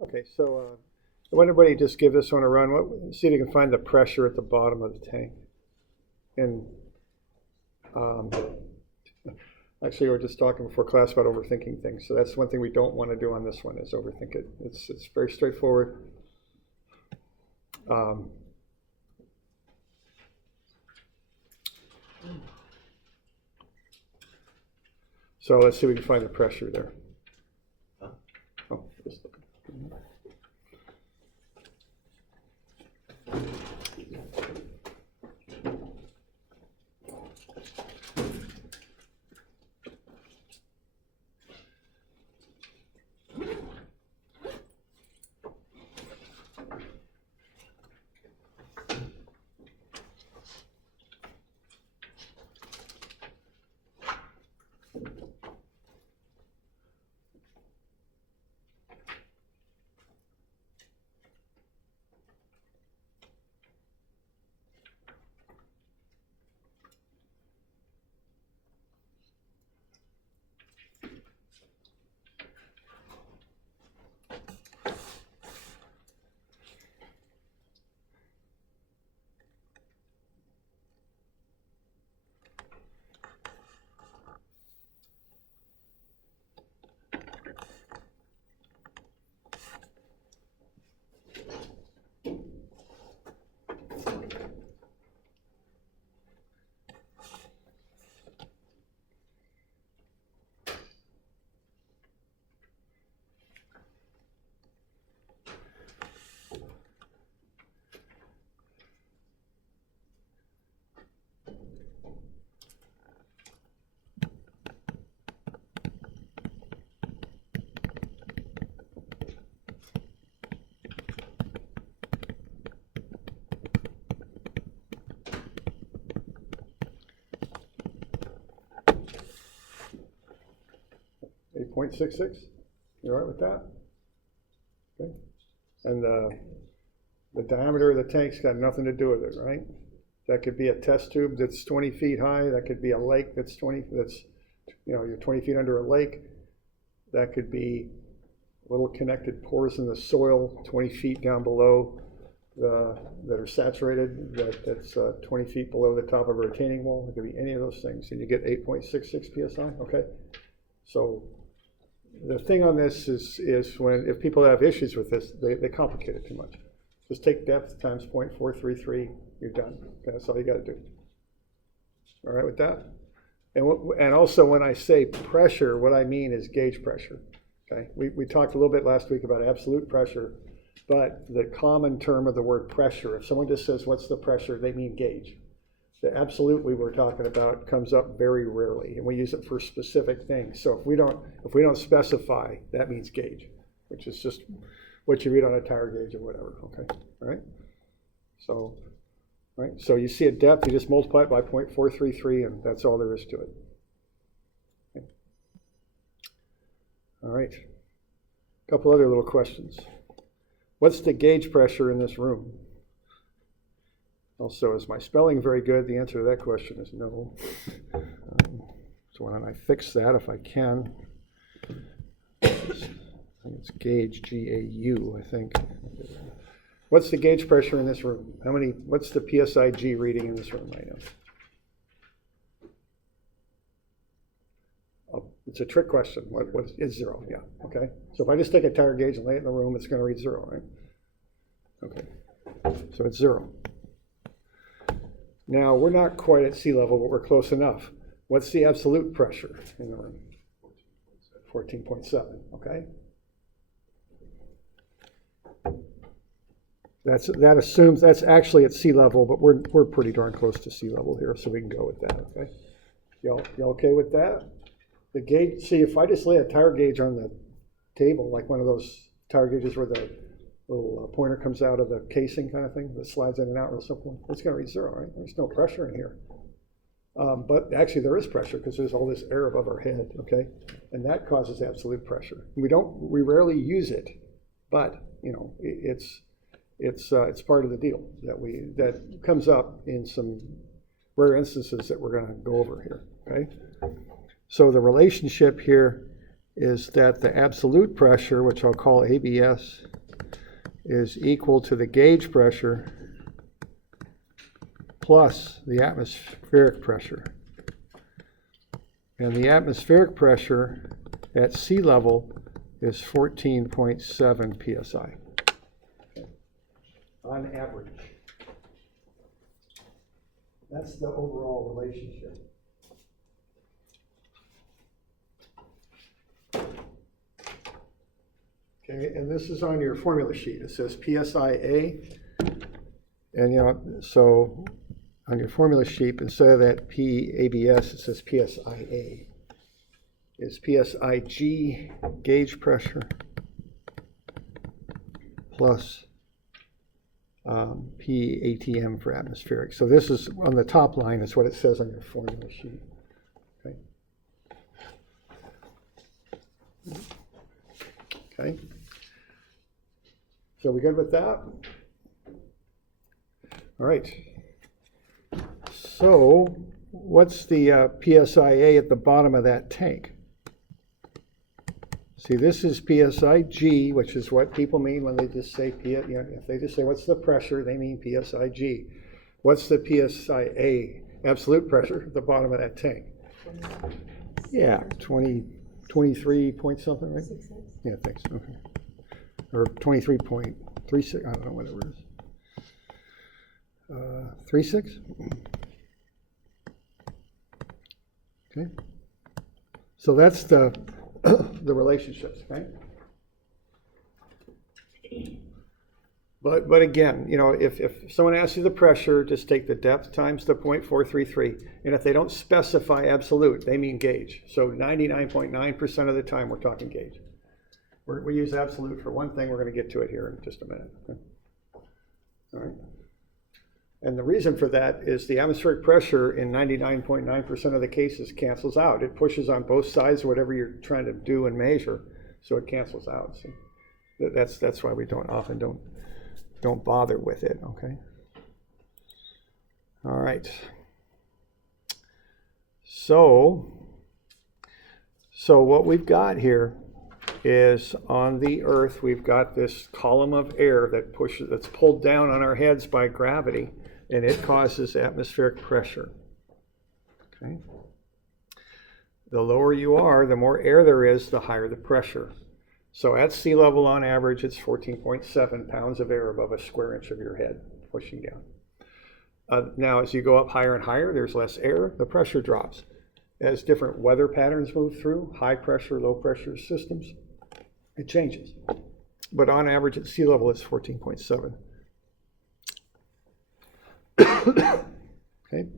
Okay, so I want everybody to just give this one a run. See if you can find the pressure at the bottom of the tank. And um, actually, we were just talking before class about overthinking things. So that's one thing we don't want to do on this one is overthink it. It's very straightforward. Um, so let's see if we can find the pressure there. Oh, just looking. .66. You all right with that? Okay. And the diameter of the tank's got nothing to do with it, right? That could be a test tube that's 20 feet high. That could be a lake that's you're 20 feet under a lake. That could be little connected pores in the soil 20 feet down below that are saturated, that's 20 feet below the top of a retaining wall. It could be any of those things. And you get 8.66 PSI, okay? So the thing on this is if people have issues with this, they complicate it too much. Just take depth times 0.433, you're done. Okay, that's all you got to do. All right with that? And also when I say pressure, what I mean is gauge pressure. Okay, we talked a little bit last week about absolute pressure, but the common term of the word pressure, if someone just says what's the pressure, they mean gauge. The absolute we were talking about comes up very rarely, and we use it for specific things. So if we don't specify, that means gauge, which is just what you read on a tire gauge or whatever. Okay, all right. So, all right. So you see a depth, you just multiply it by 0.433, and that's all there is to it. Okay. All right. A couple other little questions. What's the gauge pressure in this room? Also, is my spelling very good? The answer to that question is no. So why don't I fix that if I can? I think it's gauge, G-A-U, I think. What's the gauge pressure in this room? What's the PSI-G reading in this room right now? Oh, it's a trick question. What is zero? Yeah, okay. So if I just take a tire gauge and lay it in the room, it's going to read zero, right? Okay, so it's zero. Now, we're not quite at sea level, but we're close enough. What's the absolute pressure in the room? 14.7, okay? That assumes that's actually at sea level, but we're pretty darn close to sea level here, so we can go with that, okay? Y'all okay with that? The gauge, see, if I just lay a tire gauge on the table, like one of those tire gauges where the little pointer comes out of the casing kind of thing that slides in and out real simple, it's going to read zero, right? There's no pressure in here. But actually there is pressure because there's all this air above our head, okay? And that causes absolute pressure. We rarely use it, but you know, it's part of the deal that comes up in some rare instances that we're going to go over here, okay? So the relationship here is that the absolute pressure, which I'll call ABS, is equal to the gauge pressure plus the atmospheric pressure. And the atmospheric pressure at sea level is 14.7 psi on average. That's the overall relationship. Okay, and this is on your formula sheet. It says PSIA, and so on your formula sheet, instead of that PABS, it says PSIA. Is PSIG gauge pressure plus PATM for atmospheric. So this is on the top line, is what it says on your formula sheet. Okay. Okay. So we good with that? All right. So what's the PSIA at the bottom of that tank? See, this is PSIG, which is what people mean when they just say, if they just say, what's the pressure, they mean PSIG. What's the PSIA, absolute pressure, at the bottom of that tank? Yeah, 23 point something, right? Yeah, thanks, okay. Or 23.36, I don't know, whatever it is. 36? Okay. So that's the relationships, right? But again, if someone asks you the pressure, just take the depth times the 0.433, and if they don't specify absolute, they mean gauge. So 99.9% of the time we're talking gauge. We use absolute for one thing. We're going to get to it here in just a minute. Okay. All right. And the reason for that is the atmospheric pressure in 99.9% of the cases cancels out. It pushes on both sides of whatever you're trying to do and measure, so it cancels out. So that's why we often don't bother with it. Okay. All right. So what we've got here is on the Earth, we've got this column of air that's pulled down on our heads by gravity, and it causes atmospheric pressure. Okay. The lower you are, the more air there is, the higher the pressure. So at sea level, on average, it's 14.7 pounds of air above a square inch of your head pushing down. Now, as you go up higher and higher, there's less air, the pressure drops. As different weather patterns move through, high pressure, low pressure systems, it changes. But on average at sea level, it's 14.7. Okay.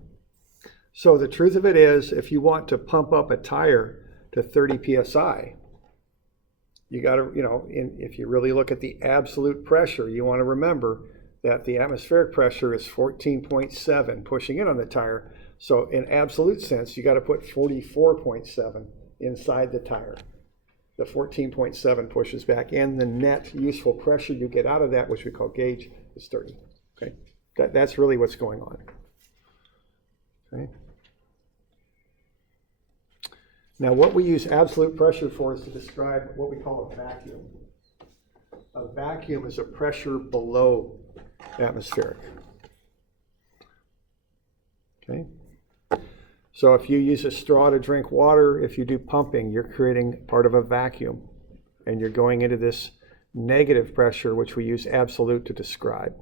So the truth of it is, if you want to pump up a tire to 30 psi, you got to, if you really look at the absolute pressure, you want to remember that the atmospheric pressure is 14.7 pushing in on the tire. So in absolute sense, you got to put 44.7 inside the tire. The 14.7 pushes back in. The net useful pressure you get out of that, which we call gauge, is 30. Okay, that's really what's going on. Okay. Now, what we use absolute pressure for is to describe what we call a vacuum. A vacuum is a pressure below atmospheric. Okay. So if you use a straw to drink water, if you do pumping, you're creating part of a vacuum, and you're going into this negative pressure, which we use absolute to describe.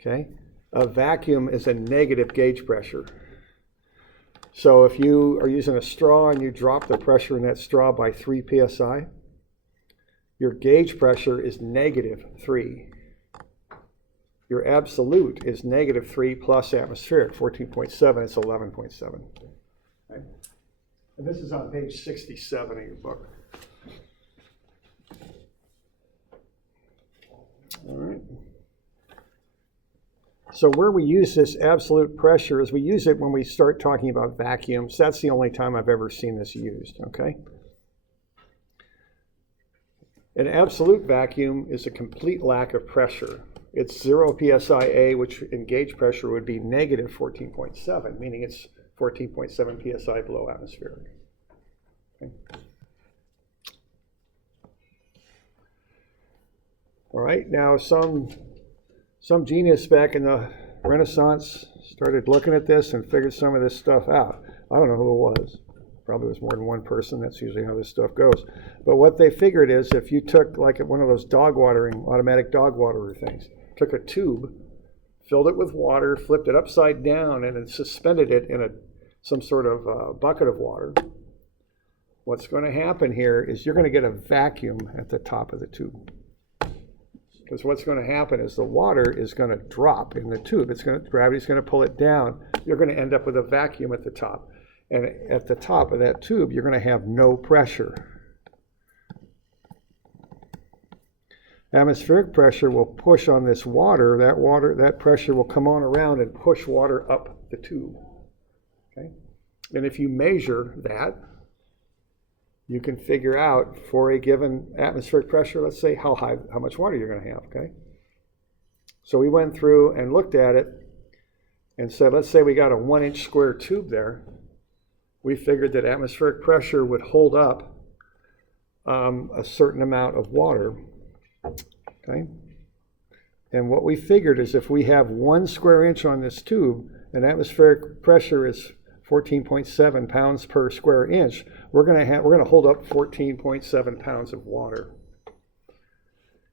Okay. A vacuum is a negative gauge pressure. So if you are using a straw and you drop the pressure in that straw by 3 psi, your gauge pressure is -3. Your absolute is -3 plus atmospheric, 14.7, it's 11.7. Okay? And this is on page 67 of your book. All right. So where we use this absolute pressure is we use it when we start talking about vacuums. That's the only time I've ever seen this used, okay? An absolute vacuum is a complete lack of pressure. It's 0 psia, which in gauge pressure would be -14.7, meaning it's 14.7 psi below atmospheric. Okay. All right, now some genius back in the Renaissance started looking at this and figured some of this stuff out. I don't know who it was. Probably was more than one person. That's usually how this stuff goes. But what they figured is if you took like one of those automatic dog waterer things, took a tube, filled it with water, flipped it upside down, and then suspended it in some sort of bucket of water, what's going to happen here is you're going to get a vacuum at the top of the tube. Because what's going to happen is the water is going to drop in the tube. Gravity's going to pull it down. You're going to end up with a vacuum at the top. And at the top of that tube, you're going to have no pressure. Atmospheric pressure will push on this water. That pressure will come on around and push water up the tube. Okay? And if you measure that, you can figure out for a given atmospheric pressure, let's say how much water you're going to have, okay? So we went through and looked at it and said, let's say we got a 1-inch square tube there. We figured that atmospheric pressure would hold up a certain amount of water, okay? And what we figured is if we have 1 square inch on this tube and atmospheric pressure is 14.7 pounds per square inch, we're going to hold up 14.7 pounds of water.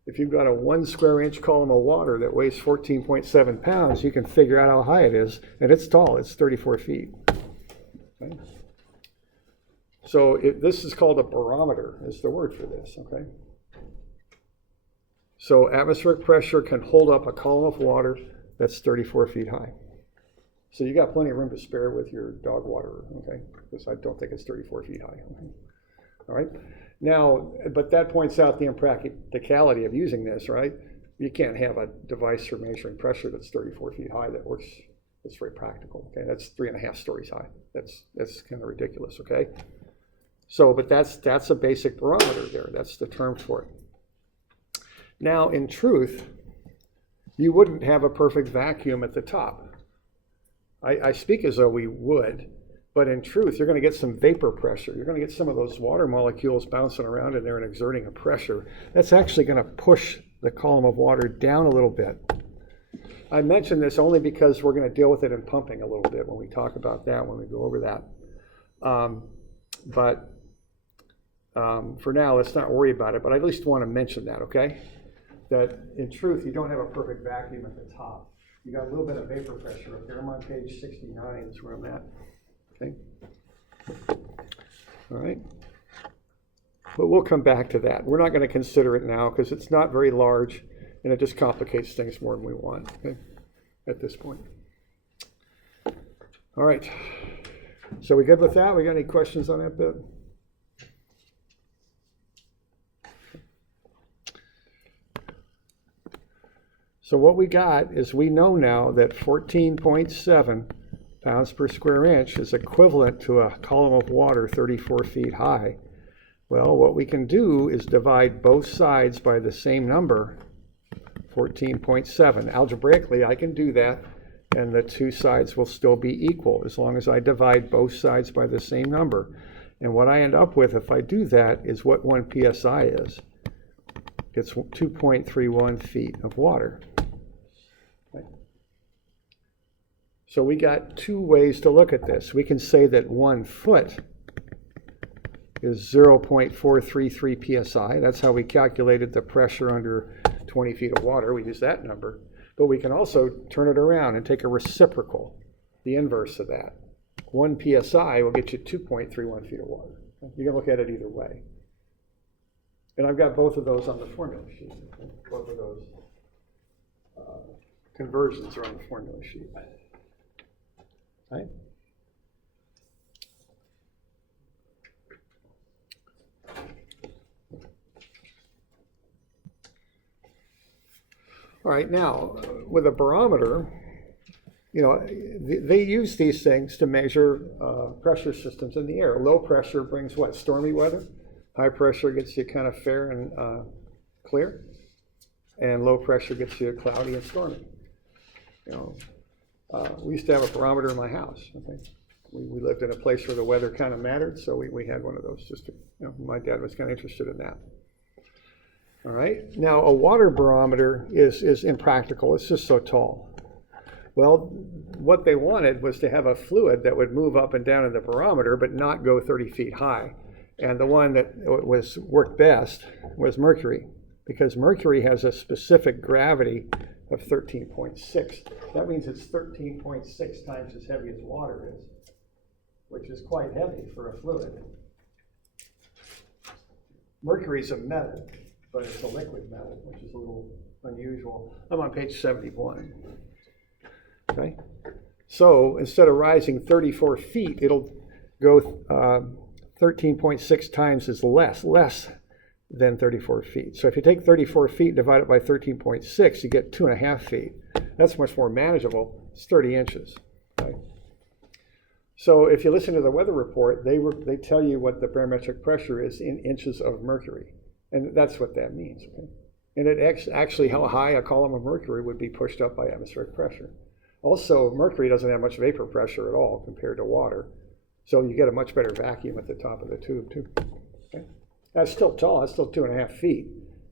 If you've got a 1 square inch column of water that weighs 14.7 pounds, you can figure out how high it is, and it's tall. It's 34 feet. Okay? So this is called a barometer, is the word for this. Okay. So atmospheric pressure can hold up a column of water that's 34 feet high. So you got plenty of room to spare with your dog waterer, okay? Because I don't think it's 34 feet high. Okay? All right. Now, but that points out the impracticality of using this, right? You can't have a device for measuring pressure that's 34 feet high that works. It's very practical. Okay, that's 3.5 stories high. That's kind of ridiculous. Okay. So, but that's a basic barometer there. That's the term for it. Now, in truth, you wouldn't have a perfect vacuum at the top. I speak as though we would, but in truth, you're going to get some vapor pressure. You're going to get some of those water molecules bouncing around in there and exerting a pressure. That's actually going to push the column of water down a little bit. I mention this only because we're going to deal with it in pumping a little bit when we talk about that, when we go over that. But for now, let's not worry about it, but I at least want to mention that, okay? That in truth, you don't have a perfect vacuum at the top. You got a little bit of vapor pressure up there. I'm on page 69 is where I'm at. Okay. All right. But we'll come back to that. We're not going to consider it now because it's not very large and it just complicates things more than we want, okay, at this point. All right. So we good with that? We got any questions on that bit? So what we got is we know now that 14.7 pounds per square inch is equivalent to a column of water 34 feet high. Well, what we can do is divide both sides by the same number, 14.7. Algebraically, I can do that, and the two sides will still be equal as long as I divide both sides by the same number. And what I end up with, if I do that, is what 1 psi is. It's 2.31 feet of water. So we got two ways to look at this. We can say that 1 foot is 0.433 psi. That's how we calculated the pressure under 20 feet of water. We use that number. But we can also turn it around and take a reciprocal, the inverse of that. 1 psi will get you 2.31 feet of water. You can look at it either way. And I've got both of those on the formula sheet. Both of those conversions are on the formula sheet. Right? All right, now with a barometer, you know, they use these things to measure pressure systems in the air. Low pressure brings what? Stormy weather. High pressure gets you kind of fair and clear, and low pressure gets you cloudy and stormy. You know. We used to have a barometer in my house. Okay? We lived in a place where the weather kind of mattered, so we had one of those. Just to, you know, my dad was kind of interested in that. All right. Now, a water barometer is impractical. It's just so tall. Well, what they wanted was to have a fluid that would move up and down in the barometer, but not go 30 feet high. And the one that worked best was mercury, because mercury has a specific gravity of 13.6. That means it's 13.6 times as heavy as water is, which is quite heavy for a fluid. Mercury is a metal, but it's a liquid metal, which is a little unusual. I'm on page 71. Okay, so instead of rising 34 feet, it'll go 13.6 times as less than 34 feet. So if you take 34 feet and divide it by 13.6, you get 2.5 feet. That's much more manageable. It's 30 inches. Okay? So if you listen to the weather report, they tell you what the barometric pressure is in inches of mercury. And that's what that means. Okay? And it actually how high a column of mercury would be pushed up by atmospheric pressure. Also, mercury doesn't have much vapor pressure at all compared to water. So you get a much better vacuum at the top of the tube, too. Okay? That's still tall. That's still 2.5 feet.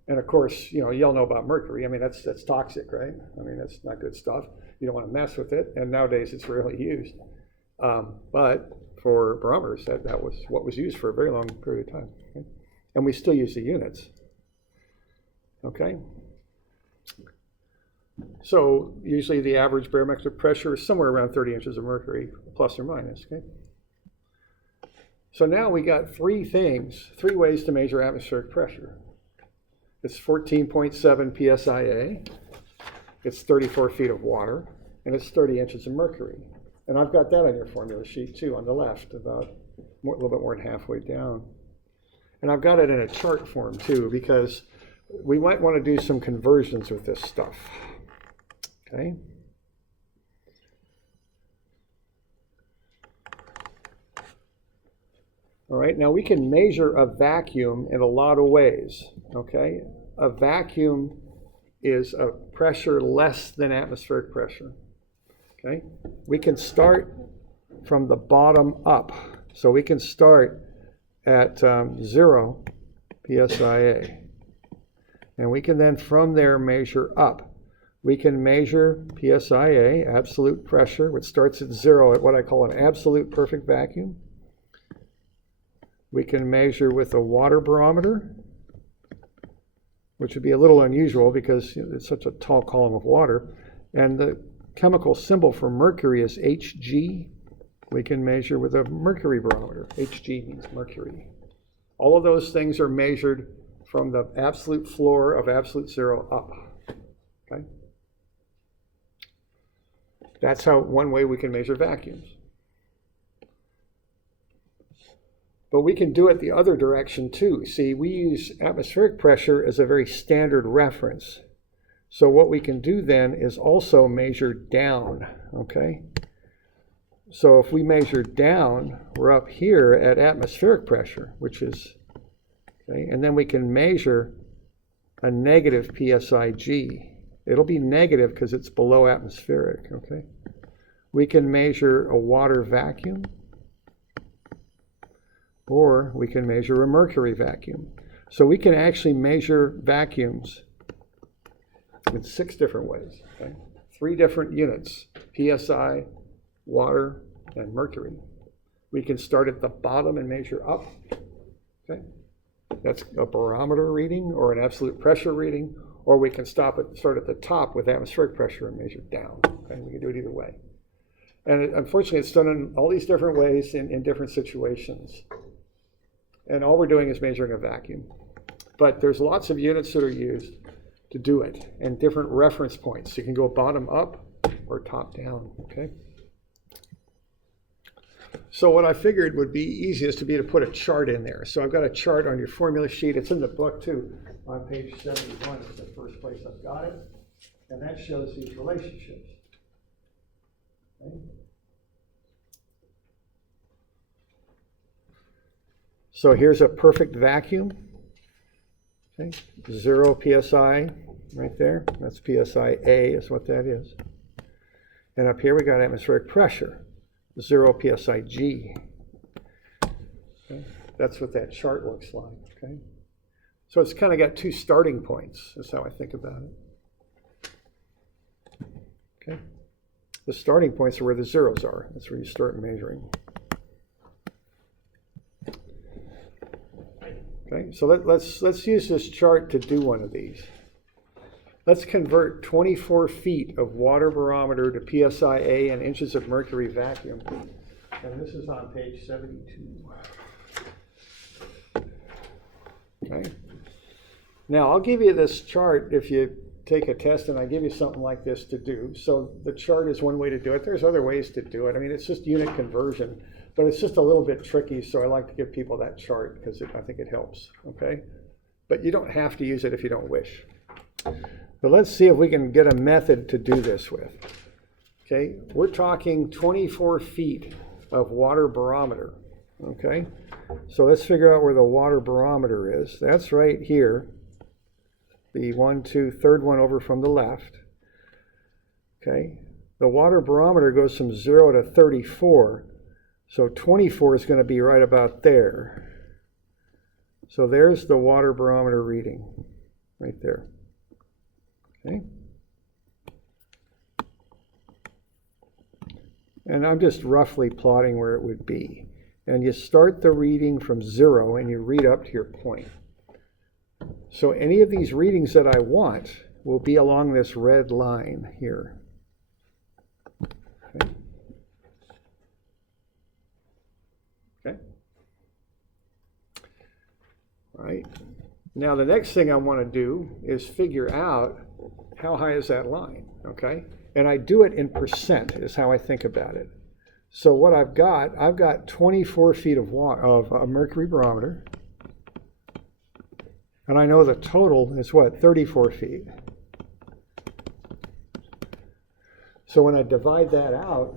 And of course, you all know about mercury. I mean, that's toxic, right? I mean, that's not good stuff. You don't want to mess with it. And nowadays, it's rarely used. But for barometers, that was what was used for a very long period of time. Okay? And we still use the units. Okay? So usually the average barometric pressure is somewhere around 30 inches of mercury, plus or minus. Okay? So now we got three ways to measure atmospheric pressure. It's 14.7 psia, it's 34 feet of water, and it's 30 inches of mercury. And I've got that on your formula sheet too, on the left, about a little bit more than halfway down. And I've got it in a chart form too, because we might want to do some conversions with this stuff. Okay? All right, now we can measure a vacuum in a lot of ways, okay? A vacuum is a pressure less than atmospheric pressure, okay? We can start from the bottom up. So we can start at 0 psia. And we can then from there measure up. We can measure psia, absolute pressure, which starts at 0 at what I call an absolute perfect vacuum. We can measure with a water barometer, which would be a little unusual because it's such a tall column of water. And the chemical symbol for mercury is Hg. We can measure with a mercury barometer. Hg means mercury. All of those things are measured from the absolute floor of absolute 0 up. Okay? That's how one way we can measure vacuums. But we can do it the other direction too. See, we use atmospheric pressure as a very standard reference. So what we can do then is also measure down, okay? So if we measure down, we're up here at atmospheric pressure, which is, okay, and then we can measure a negative PSIG. It'll be negative because it's below atmospheric, okay? We can measure a water vacuum, or we can measure a mercury vacuum. So we can actually measure vacuums in 6 different ways, okay? 3 different units, PSI, water, and mercury. We can start at the bottom and measure up, okay? That's a barometer reading or an absolute pressure reading, or we can start at the top with atmospheric pressure and measure down, okay? We can do it either way. And unfortunately, it's done in all these different ways in different situations. And all we're doing is measuring a vacuum. But there's lots of units that are used to do it, and different reference points. You can go bottom up or top down, okay? So what I figured would be easiest to put a chart in there. So I've got a chart on your formula sheet. It's in the book too, on page 71. It's the first place I've got it. And that shows these relationships. Okay? So here's a perfect vacuum, okay? 0 psi right there. That's psi A is what that is. And up here we got atmospheric pressure, 0 psi G. Okay? That's what that chart looks like, okay? So it's kind of got two starting points, is how I think about it. Okay. The starting points are where the zeros are. That's where you start measuring. Okay, so let's use this chart to do one of these. Let's convert 24 feet of water barometer to PSI-A and inches of mercury vacuum. And this is on page 72. Okay. Now, I'll give you this chart if you take a test and I give you something like this to do. So the chart is one way to do it. There's other ways to do it. I mean, it's just unit conversion, but it's just a little bit tricky, so I like to give people that chart because I think it helps, okay? But you don't have to use it if you don't wish. But let's see if we can get a method to do this with. Okay, we're talking 24 feet of water barometer, okay? So let's figure out where the water barometer is. That's right here. The third one over from the left. Okay, the water barometer goes from 0 to 34. So 24 is going to be right about there. So there's the water barometer reading, right there. Okay. And I'm just roughly plotting where it would be. And you start the reading from 0 and you read up to your point. So any of these readings that I want will be along this red line here. Okay. Okay. All right. Now the next thing I want to do is figure out how high is that line, okay? And I do it in percent is how I think about it. So what I've got 24 feet of a mercury barometer. And I know the total is what, 34 feet. So when I divide that out,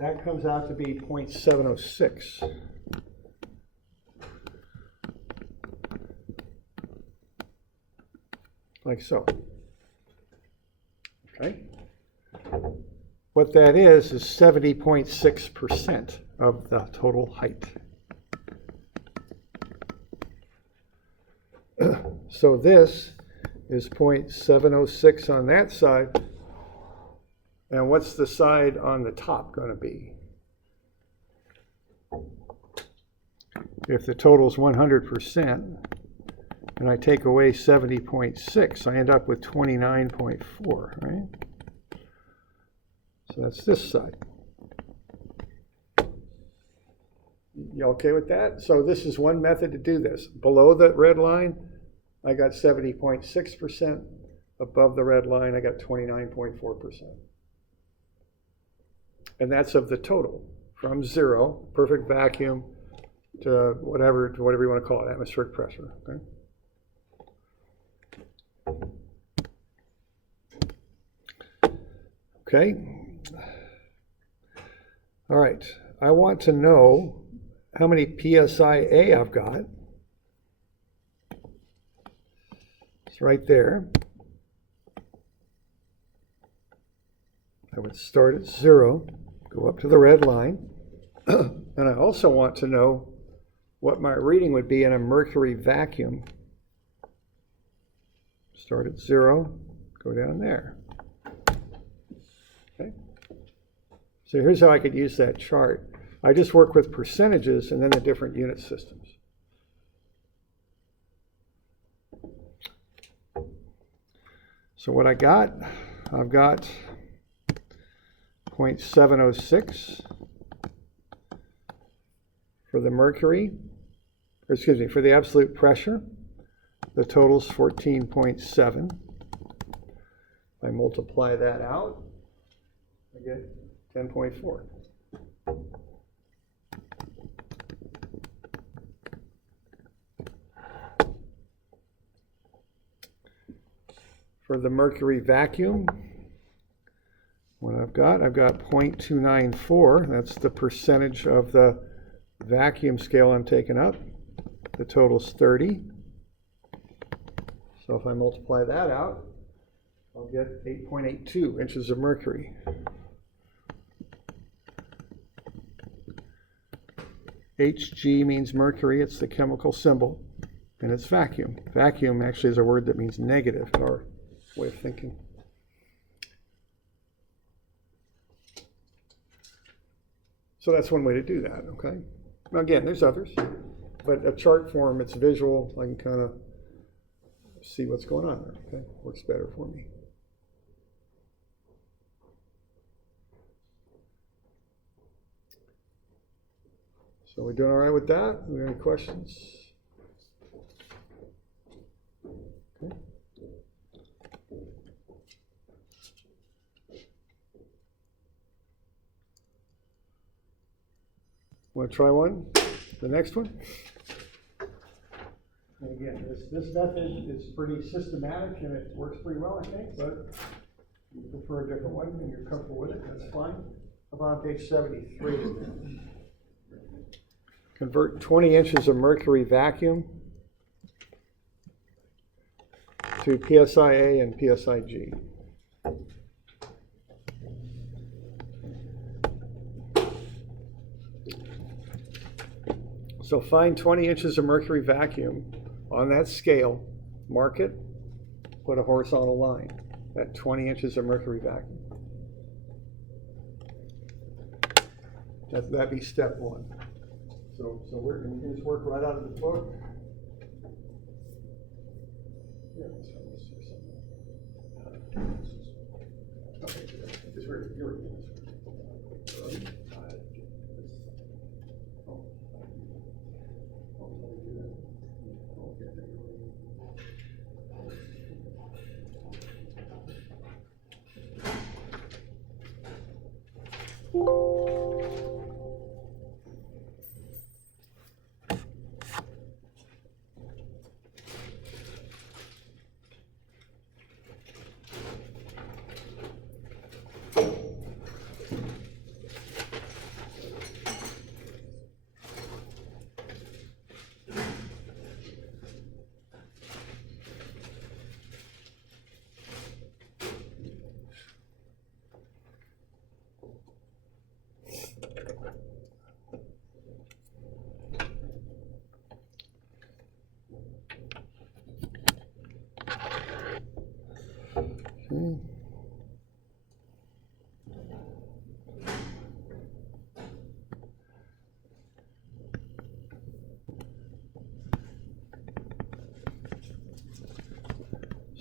that comes out to be 0.706. Like so. Okay. What that is 70.6% of the total height. So this is 0.706 on that side. And what's the side on the top going to be? If the total is 100%, and I take away 70.6, I end up with 29.4, right? So that's this side. You okay with that? So this is one method to do this. Below the red line, I got 70.6%. Above the red line, I got 29.4%. And that's of the total, from 0, perfect vacuum, to whatever you want to call it, atmospheric pressure. Okay? Okay. All right. I want to know how many PSI-A I've got. It's right there. I would start at 0, go up to the red line, and I also want to know what my reading would be in a mercury vacuum. Start at 0, go down there. Okay. So here's how I could use that chart. I just work with percentages and then the different unit systems. So what I've got 0.706 for the mercury, or excuse me, for the absolute pressure. The total's 14.7. I multiply that out, I get 10.4. For the mercury vacuum, what I've got 0.294. That's the percentage of the vacuum scale I'm taking up. The total's 30. So if I multiply that out, I'll get 8.82 inches of mercury. Hg means mercury, it's the chemical symbol. and it's vacuum. Vacuum actually is a word that means negative in our way of thinking. So that's one way to do that, okay? Now again, there's others, but a chart form, it's visual. I can kind of see what's going on there, okay? Works better for me. So we doing all right with that? Any questions? Okay. Want to try one? The next one? And again, this method is pretty systematic and it works pretty well, I think, but if you prefer a different one and you're comfortable with it, that's fine. About page 73. Convert 20 inches of mercury vacuum to PSIA and PSIG. So find 20 inches of mercury vacuum on that scale, mark it, put a horizontal line at 20 inches of mercury vacuum. That'd be step one. So we're going to just work right out of the book. Yeah, okay, just read it. You're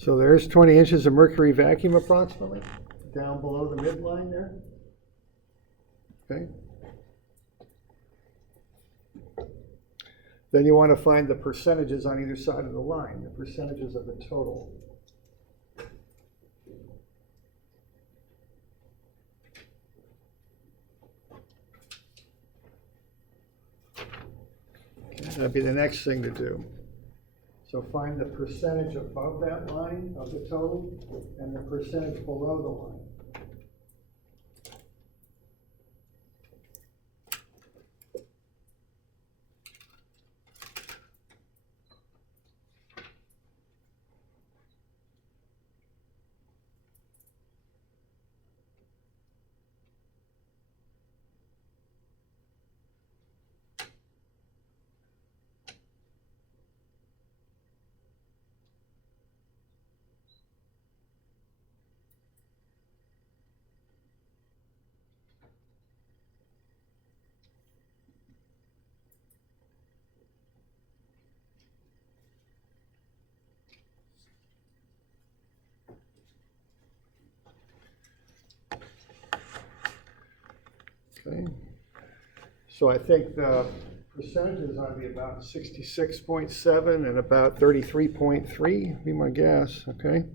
So there's 20 inches of mercury vacuum approximately, down below the midline there. Okay. Then you want to find the percentages on either side of the line, the percentages of the total. Okay, that'd be the next thing to do. So find the percentage above that line of the total and the percentage below the line. Okay, so I think the percentages ought to be about 66.7 and about 33.3, be my guess, okay?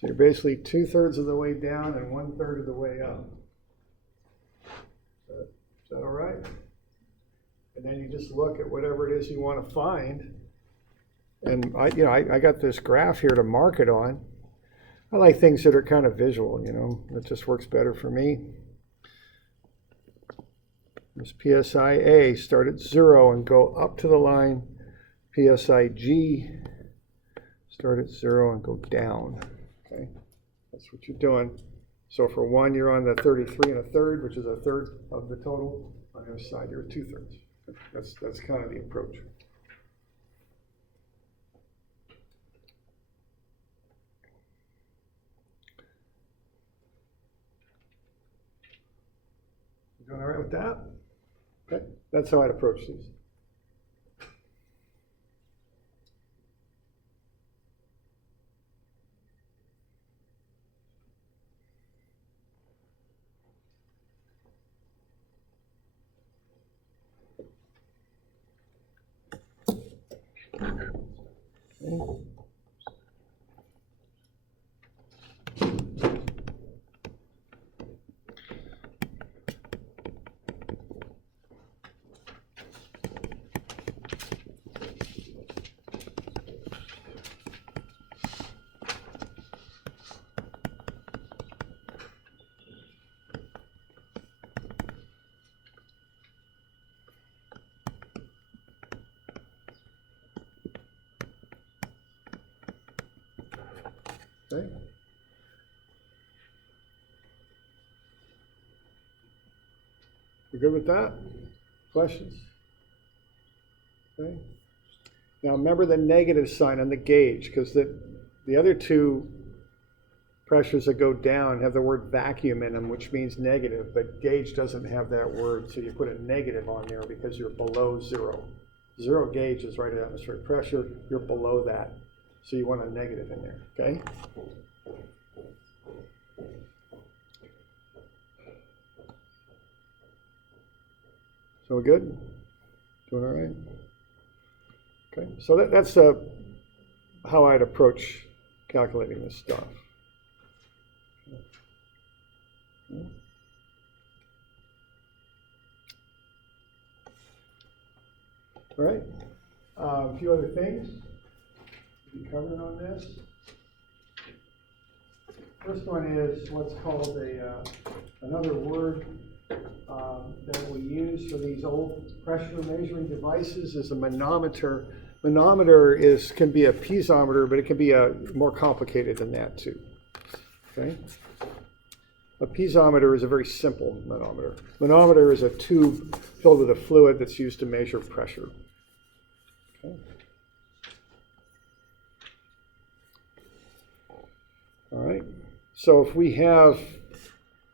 So you're basically 2/3 of the way down and 1/3 of the way up. Is that all right? And then you just look at whatever it is you want to find. And I got this graph here to mark it on. I like things that are kind of visual, it just works better for me. This PSI A, start at 0 and go up to the line. PSI G, start at 0 and go down. Okay, that's what you're doing. So for 1, you're on the 33 1/3, which is 1/3 of the total. On the other side, you're at 2/3. That's kind of the approach. You doing all right with that? Okay, that's how I'd approach these. Okay. Okay. You good with that? Questions? Okay. Now remember the negative sign on the gauge, because the other two pressures that go down have the word vacuum in them, which means negative, but gauge doesn't have that word, so you put a negative on there because you're below 0. 0 gauge is right at atmospheric pressure, you're below that. So you want a negative in there, okay? So we're good? Doing all right? Okay, so that's how I'd approach calculating this stuff. Okay. All right, a few other things to be covered on this. First one is what's called another word that we use for these old pressure measuring devices is a manometer. Manometer can be a piezometer, but it can be more complicated than that too. Okay. A piezometer is a very simple manometer. Manometer is a tube filled with a fluid that's used to measure pressure. Okay. All right. So if we have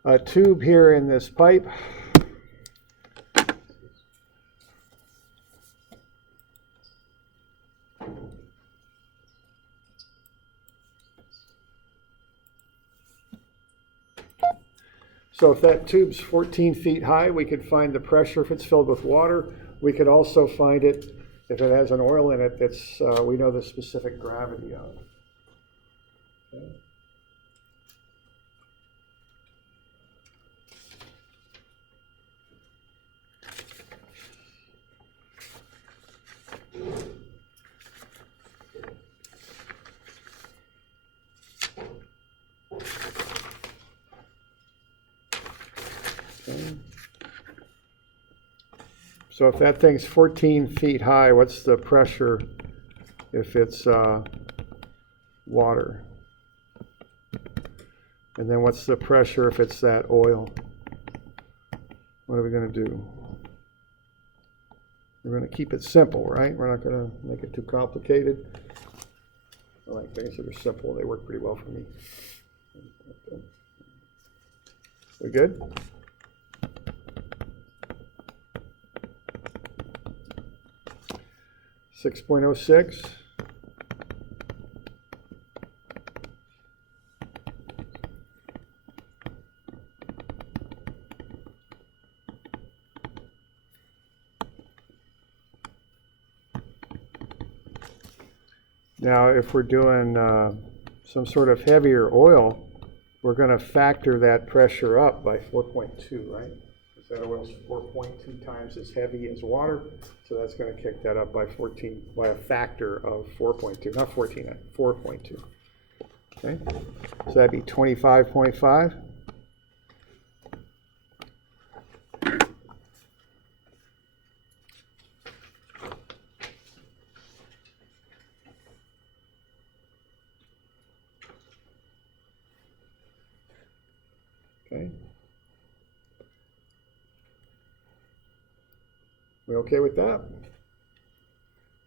a tube here in this pipe, so if that tube's 14 feet high, we could find the pressure if it's filled with water. We could also find it if it has an oil in it that's we know the specific gravity of. Okay. So if that thing's 14 feet high, what's the pressure if it's water? And then what's the pressure if it's that oil? What are we going to do? We're going to keep it simple, right? We're not going to make it too complicated. I like things that are simple. They work pretty well for me. We good? Six 6.06. Now, if we're doing some sort of heavier oil, we're going to factor that pressure up by 4.2, right? So that oil's 4.2 times as heavy as water, so that's going to kick that up by 14, by a factor of 4.2, not 14, 4.2. Okay, so that'd be 25.5. Okay. We okay with that?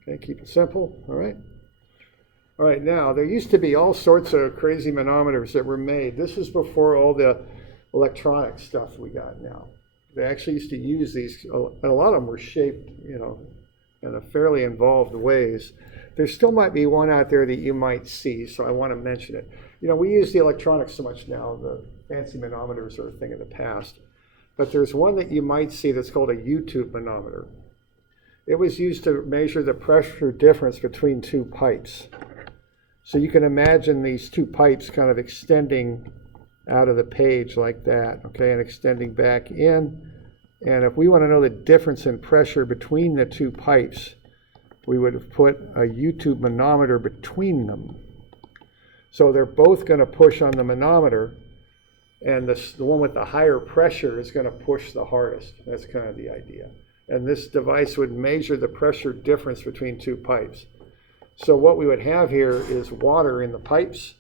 Okay, keep it simple, all right? All right, now, there used to be all sorts of crazy manometers that were made. This is before all the electronic stuff we got now. They actually used to use these, and a lot of them were shaped, you know, in a fairly involved ways. There still might be one out there that you might see, so I want to mention it. You know, we use the electronics so much now, the fancy manometers are a thing of the past. But there's one that you might see that's called a U-tube manometer. It was used to measure the pressure difference between two pipes. So you can imagine these two pipes kind of extending out of the page like that, okay, and extending back in. And if we want to know the difference in pressure between the two pipes, we would have put a U-tube manometer between them. So they're both going to push on the manometer, and the one with the higher pressure is going to push the hardest. That's kind of the idea. And this device would measure the pressure difference between two pipes. So what we would have here is water in the pipes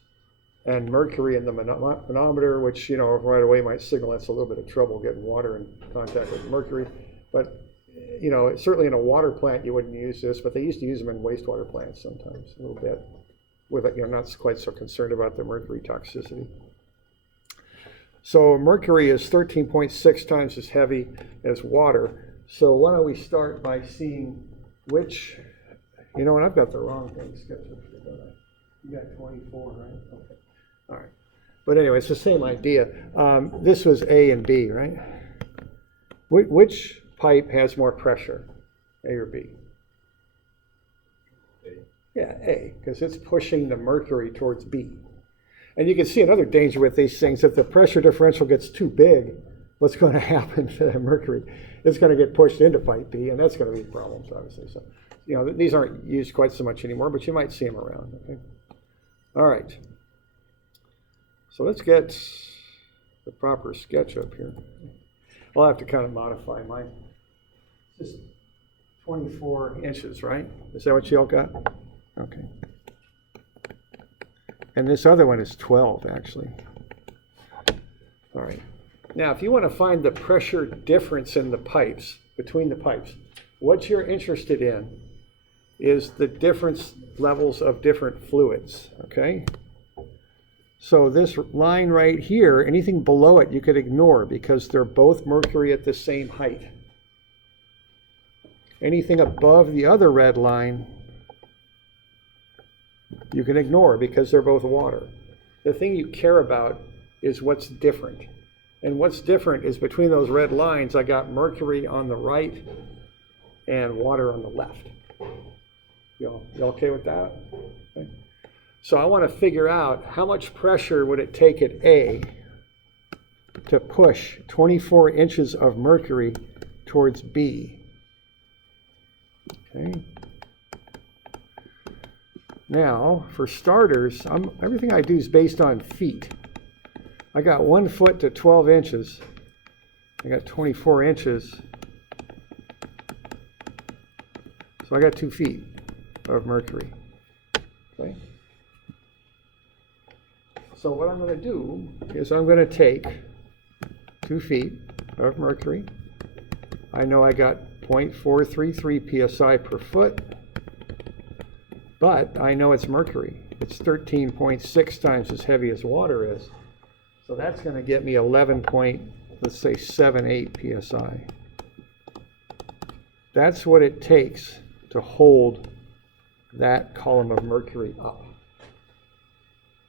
and mercury in the manometer, which, you know, right away might signal that's a little bit of trouble getting water in contact with mercury. But, you know, certainly in a water plant you wouldn't use this, but they used to use them in wastewater plants sometimes a little bit. With it, you're not quite so concerned about the mercury toxicity. So mercury is 13.6 times as heavy as water. So why don't we start by seeing which, you know, and I've got the wrong thing scheduled here, don't I? You got 24, right? Okay. All right. But anyway, it's the same idea. This was A and B, right? Which pipe has more pressure, A or B? A. Yeah, A, because it's pushing the mercury towards B. And you can see another danger with these things. If the pressure differential gets too big, what's going to happen to the mercury? It's going to get pushed into pipe B, and that's going to be problems, obviously. So, you know, these aren't used quite so much anymore, but you might see them around. Okay. All right. So let's get the proper sketch up here. I'll have to kind of modify mine. It's just 24 inches, right? Is that what you all got? Okay. And this other one is 12, actually. All right. Now, if you want to find the pressure difference in the pipes, between the pipes, what you're interested in is the difference levels of different fluids, okay? So this line right here, anything below it you could ignore because they're both mercury at the same height. Anything above the other red line, you can ignore because they're both water. The thing you care about is what's different. And what's different is between those red lines, I got mercury on the right and water on the left. You okay with that? Okay. So I want to figure out how much pressure would it take at A to push 24 inches of mercury towards B. Okay. Now, for starters, everything I do is based on feet. I got 1 foot to 12 inches. I got 24 inches. So I got 2 feet of mercury. Okay. So what I'm going to do is I'm going to take 2 feet of mercury. I know I got 0.433 psi per foot, but I know it's mercury. It's 13.6 times as heavy as water is. So that's going to get me 11.78 psi. That's what it takes to hold that column of mercury up.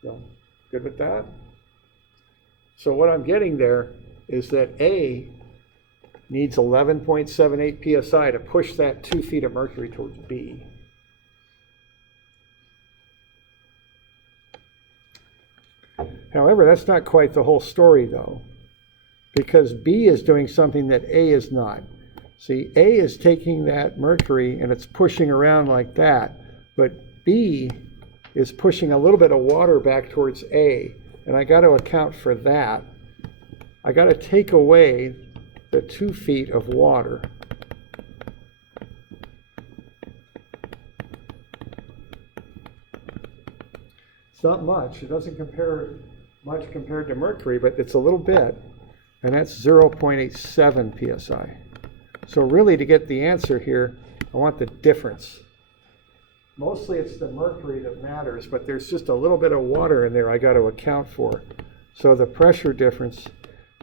Good with that? So what I'm getting there is that A needs 11.78 psi to push that 2 feet of mercury towards B. However, that's not quite the whole story, though. because B is doing something that A is not. See, A is taking that mercury and it's pushing around like that, but B is pushing a little bit of water back towards A, and I got to account for that. I got to take away the 2 feet of water. It's not much. It doesn't compare much compared to mercury, but it's a little bit, and that's 0.87 psi. So really, to get the answer here, I want the difference. Mostly it's the mercury that matters, but there's just a little bit of water in there I got to account for. So the pressure difference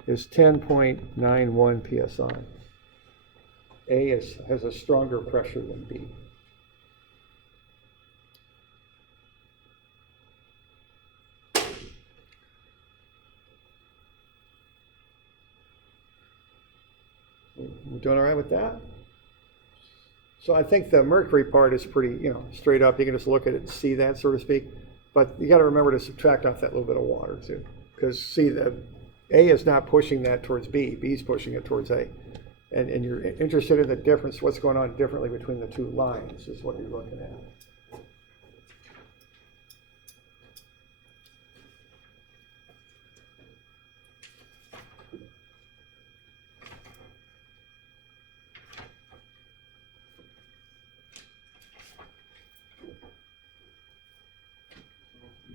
is 10.91 psi. A has a stronger pressure than B. You doing all right with that? So I think the mercury part is pretty, straight up. You can just look at it and see that, so to speak. But you got to remember to subtract off that little bit of water too, because see, the A is not pushing that towards B. B is pushing it towards A, and you're interested in the difference. What's going on differently between the 2 lines is what you're looking at.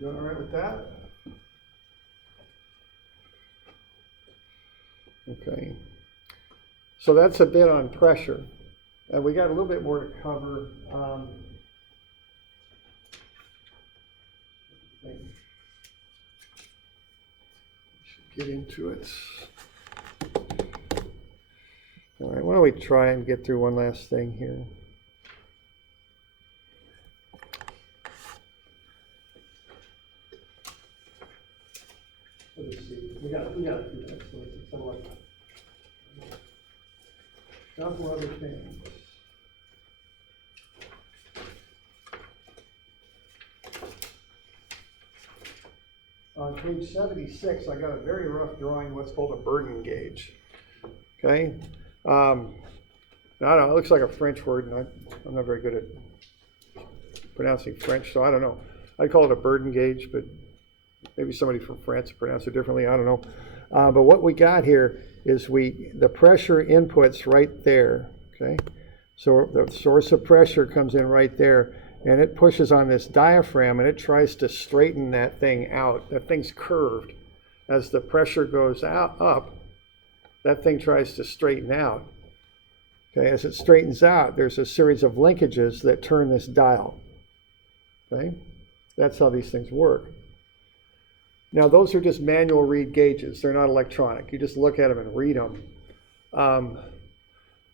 Doing all right with that? Okay. So that's a bit on pressure. And we got a little bit more to cover. Should get into it. All right, why don't we try and get through one last thing here. Let's see. We got a few minutes, so it's somewhat. Couple other things. On page 76, I got a very rough drawing, what's called a burden gauge. Okay. I don't know. It looks like a French word, and I'm not very good at pronouncing French, so I don't know. I call it a burden gauge, but maybe somebody from France pronounced it differently. I don't know. But what we got here is the pressure inputs right there. Okay, so the source of pressure comes in right there, and it pushes on this diaphragm, and it tries to straighten that thing out. That thing's curved. As the pressure goes up, that thing tries to straighten out. Okay, as it straightens out, there's a series of linkages that turn this dial. Okay, that's how these things work. Now, those are just manual read gauges. They're not electronic. You just look at them and read them.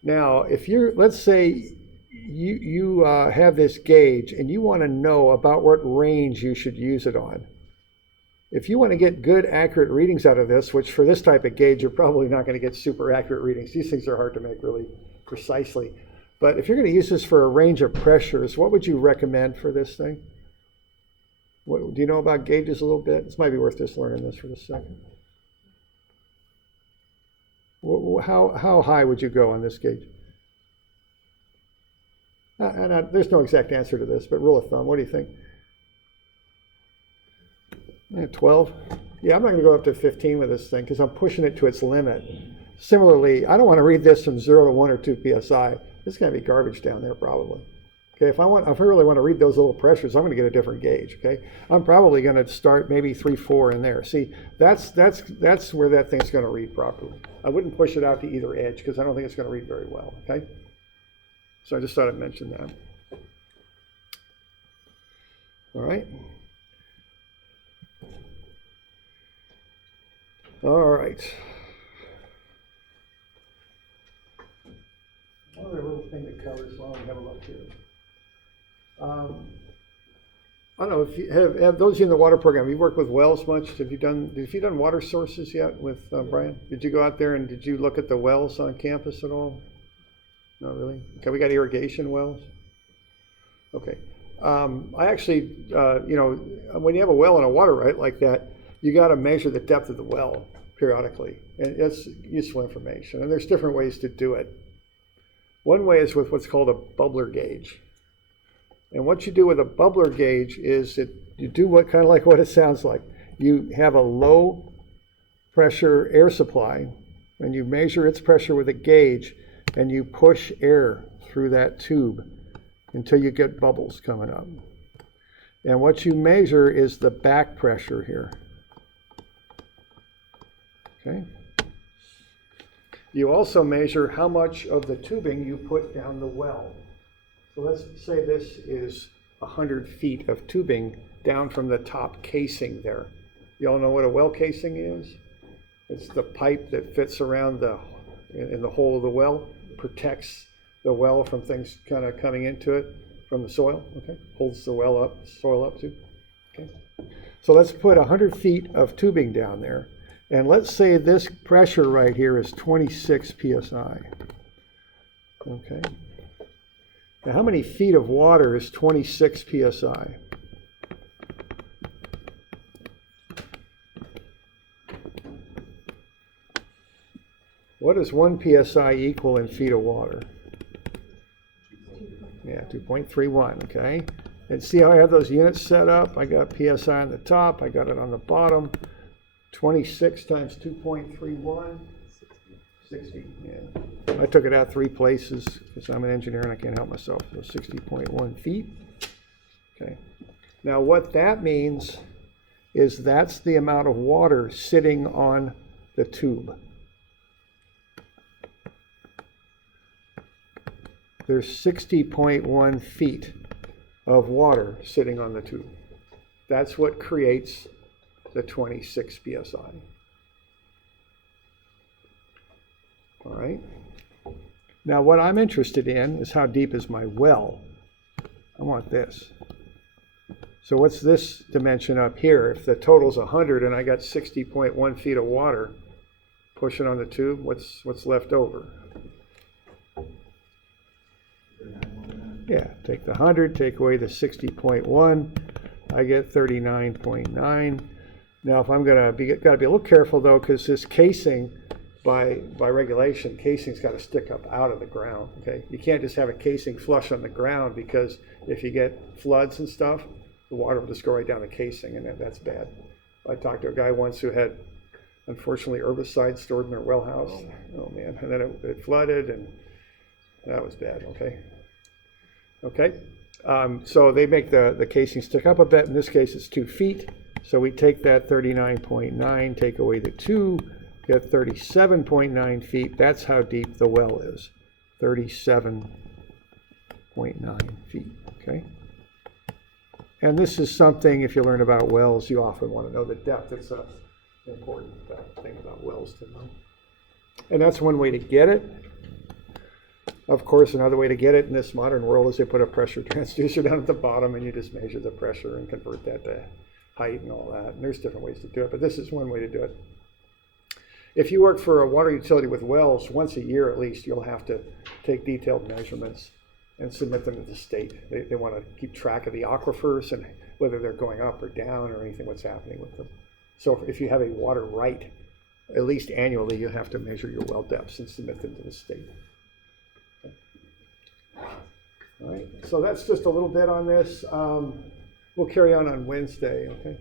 Now, if let's say you have this gauge and you want to know about what range you should use it on. If you want to get good, accurate readings out of this, which for this type of gauge, you're probably not going to get super accurate readings. These things are hard to make really precisely. But if you're going to use this for a range of pressures, what would you recommend for this thing? Do you know about gauges a little bit? This might be worth just learning this for a second. How high would you go on this gauge? There's no exact answer to this, but rule of thumb, what do you think? 12? Yeah, I'm not going to go up to 15 with this thing because I'm pushing it to its limit. Similarly, I don't want to read this from 0 to 1 or 2 psi. It's going to be garbage down there probably. Okay, if I really want to read those little pressures, I'm going to get a different gauge. Okay, I'm probably going to start maybe 3, 4 in there. See, that's where that thing's going to read properly. I wouldn't push it out to either edge because I don't think it's going to read very well. Okay, so I just thought I'd mention that. All right. All right. Another little thing that covers. Well, we have a look here. I don't know if you have those of you in the water program. You worked with wells much? Have you done water sources yet with Brian? Did you go out there and did you look at the wells on campus at all? Not really. Okay, we got irrigation wells. Okay, I actually, when you have a well and a water right like that, you got to measure the depth of the well. periodically. And that's useful information. And there's different ways to do it. One way is with what's called a bubbler gauge. And what you do with a bubbler gauge is that you do what kind of like what it sounds like. You have a low pressure air supply, and you measure its pressure with a gauge, and you push air through that tube until you get bubbles coming up. And what you measure is the back pressure here. Okay. You also measure how much of the tubing you put down the well. So let's say this is 100 feet of tubing down from the top casing there. You all know what a well casing is? It's the pipe that fits around in the hole of the well, protects the well from things kind of coming into it from the soil, okay? Holds the well up, soil up too, okay? So let's put 100 feet of tubing down there. And let's say this pressure right here is 26 psi, okay? Now how many feet of water is 26 psi? What does 1 psi equal in feet of water? Yeah, 2.31, okay? And see how I have those units set up? I got psi on the top, I got it on the bottom. 26 times 2.31, 60, yeah. I took it out 3 places because I'm an engineer and I can't help myself. So 60.1 feet, okay. Now what that means is that's the amount of water sitting on the tube. There's 60.1 feet of water sitting on the tube. That's what creates the 26 psi. All right. Now what I'm interested in is how deep is my well. I want this. So what's this dimension up here? If the total's 100 and I got 60.1 feet of water pushing on the tube, what's left over? Yeah, take the 100, take away the 60.1, I get 39.9. Now, if I'm gotta be a little careful though, because this casing, by regulation, casing's got to stick up out of the ground. Okay, you can't just have a casing flush on the ground because if you get floods and stuff, the water will just go right down the casing, and that's bad. I talked to a guy once who had, unfortunately, herbicide stored in their well house. Oh man, and then it flooded, and that was bad. Okay. Okay, so they make the casing stick up a bit. In this case, it's 2 feet. So we take that 39.9, take away the 2, get 37.9 feet. That's how deep the well is, 37.9 feet, okay? And this is something, if you learn about wells, you often want to know the depth. It's an important thing about wells to know. And that's one way to get it. Of course, another way to get it in this modern world is they put a pressure transducer down at the bottom and you just measure the pressure and convert that to height and all that. And there's different ways to do it, but this is one way to do it. If you work for a water utility with wells, once a year at least, you'll have to take detailed measurements and submit them to the state. They want to keep track of the aquifers and whether they're going up or down or anything, what's happening with them. So if you have a water right, at least annually, you have to measure your well depths and submit them to the state. All right, so that's just a little bit on this. We'll carry on Wednesday, okay?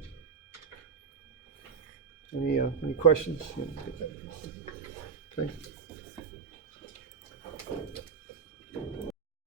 Any questions? Okay.